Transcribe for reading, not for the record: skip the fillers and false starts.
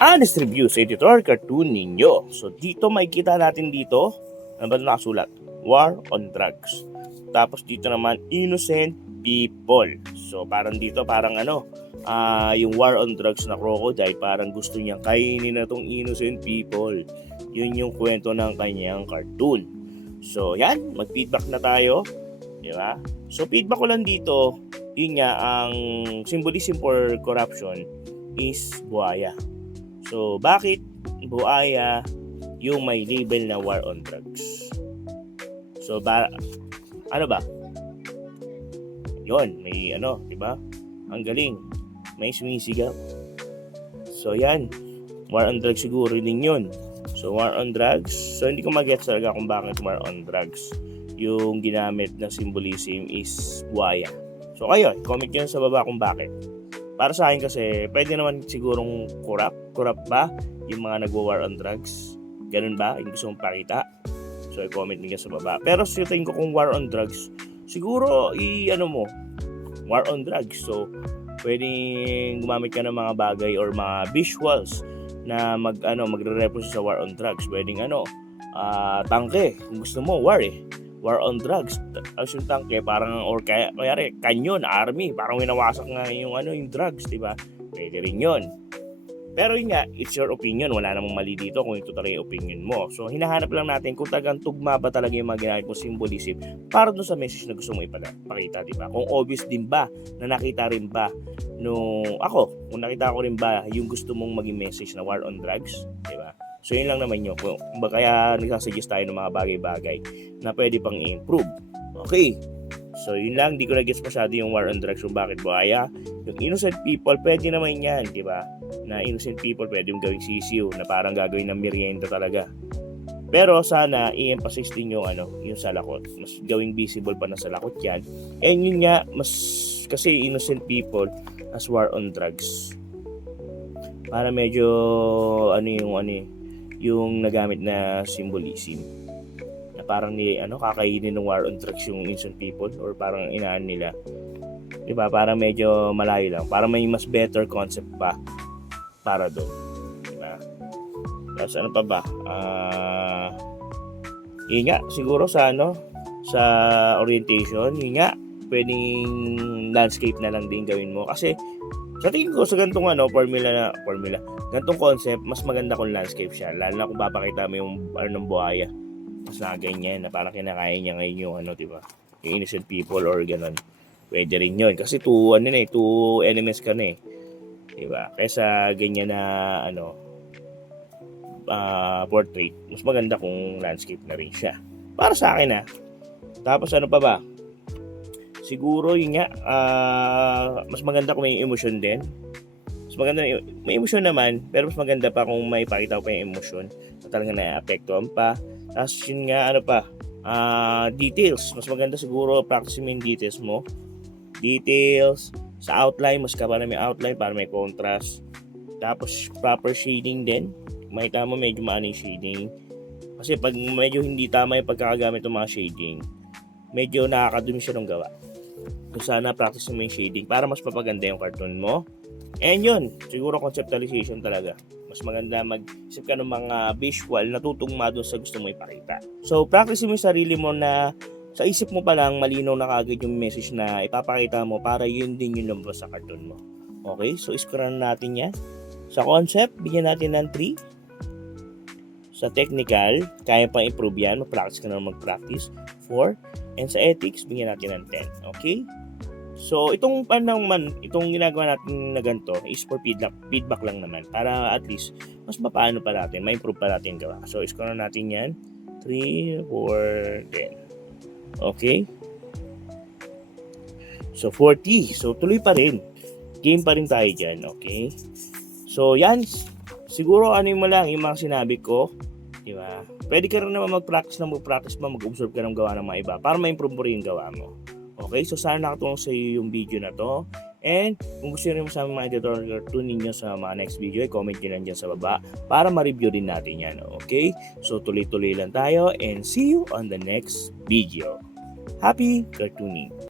Honest review sa editor cartoon ninyo. So dito makikita natin dito, ano ba nakasulat? War on drugs. Tapos dito naman, innocent people. So parang dito, parang yung war on drugs na crocodile, parang gusto niyang kainin na tong innocent people. Yun yung kwento ng kanyang cartoon. So yan, mag-feedback na tayo. Di ba? So feedback ko lang dito, yun nga, ang symbolism for corruption is buhaya. So bakit buhaya yung may label na war on drugs? So ano ba? Yon, may di ba? Ang galing. May sumisigaw. So yan, war on drugs siguro din yun. So war on drugs. So hindi ko mag-gets talaga kung bakit war on drugs. Yung ginamit na symbolism is buhaya. So kayo, comment nyo sa baba kung bakit. Para sa akin kasi, pwede naman sigurong corrupt ba yung mga nagwa-war on drugs? Ganun ba? Yung gusto mong pakita? So i-comment nyo sa baba. Pero tingin ko kung war on drugs, siguro war on drugs. So pwedeng gumamit ka ng mga bagay or mga visuals na magre-represent sa war on drugs. Pwedeng tangke, kung gusto mo, war on drugs. Tapos yung tangke parang, or kaya kanyon, army, parang winawasak nga yung drugs, di ba? Pwede rin yun. Pero yun nga, it's your opinion. Wala namang mali dito kung ito talaga yung opinion mo. So hinahanap lang natin kung talagang tugma ba talaga yung mga ginamit mo symbolism para doon sa message na gusto mo ipakita, di ba? Kung obvious din ba, na nakita rin ba kung nakita ko rin ba yung gusto mong maging message na war on drugs, di ba? So yun lang naman yun. Kaya nagsasuggest tayo ng mga bagay-bagay na pwede pang i-improve. Okay. So yun lang, di ko na-gets masyado yung war on drugs kung bakit buhaya. Yung innocent people, pwede naman yan, di ba? Na innocent people, pwede yung gawing sisiw na parang gagawin ng merienda talaga. Pero sana i-emphasize din yung salakot. Mas gawing visible pa na salakot yan. And yun nga, kasi innocent people as war on drugs. Para medyo yung nagamit na symbolism na parang kakainin ng war on drugs yung innocent people, or parang inaan nila, di ba? Parang medyo malayo lang, para may mas better concept pa para doon, di ba? Tapos ano pa ba, yun nga siguro sa orientation, yun nga, pwedeng landscape na lang din gawin mo, kasi sa tingin ko sa ganitong formula, ganitong concept, mas maganda kung landscape siya. Lalo na kung papakita mo yung ng buhaya. Mas ganyan na parang kinakain niya ngayon yung di ba? Yung innocent people or ganun. Pwede rin yun. Kasi two elements ka na di ba? Kaysa ganyan na portrait, mas maganda kung landscape na rin siya. Para sa akin Tapos ano pa ba? Siguro yun nga, mas maganda kung may emosyon din. Mas maganda, may emosyon naman, pero mas maganda pa kung may pakita ko pa yung emosyon na talagang na-apektuhan pa. Tapos yun nga, details. Mas maganda siguro practice mo yung details mo. Details, sa outline, mas kapala may outline para may contrast. Tapos proper shading din. Makita mo medyo maano yung shading. Kasi pag medyo hindi tama yung pagkakagamit ng mga shading, medyo nakakadumi siya ng gawa. Kung sana practice mo yung shading para mas mapaganda yung cartoon mo. And yun, siguro conceptualization talaga. Mas maganda mag-isip ka ng mga visual na tutugma doon sa gusto mo ipakita. So, practice mo yung sarili mo na sa isip mo pa lang malinaw na kagad yung message na ipapakita mo para yun din yung lumabas sa cartoon mo. Okay? So, iskurahan natin yan. Sa concept, bigyan natin ng 3. Sa technical, kaya pang improve yan. Mag-practice ka na mag-practice. 4. And sa ethics, bigyan natin ng 10. Okay? So, itong ginagawa natin na ganito is for feedback lang naman. Para at least, mas mapaano pa natin, ma-improve pa natin gawa. So, score na natin yan. 3, 4, 10. Okay? So, 40. So, tuloy pa rin. Game pa rin tayo dyan. Okay? So, yan. Siguro, mo lang yung mga sinabi ko. Diba? Pwede ka rin naman mag-practice mag-observe ka ng gawa ng mga iba para ma-improve mo rin yung gawa mo. Okay, so sana nakatulong sa iyo yung video na to. And kung gusto nyo sa mga editor cartoon ninyo sa mga next video, i-comment nyo lang dyan sa baba para ma-review din natin yan. Okay, so tuloy-tuloy lang tayo and see you on the next video. Happy cartooning!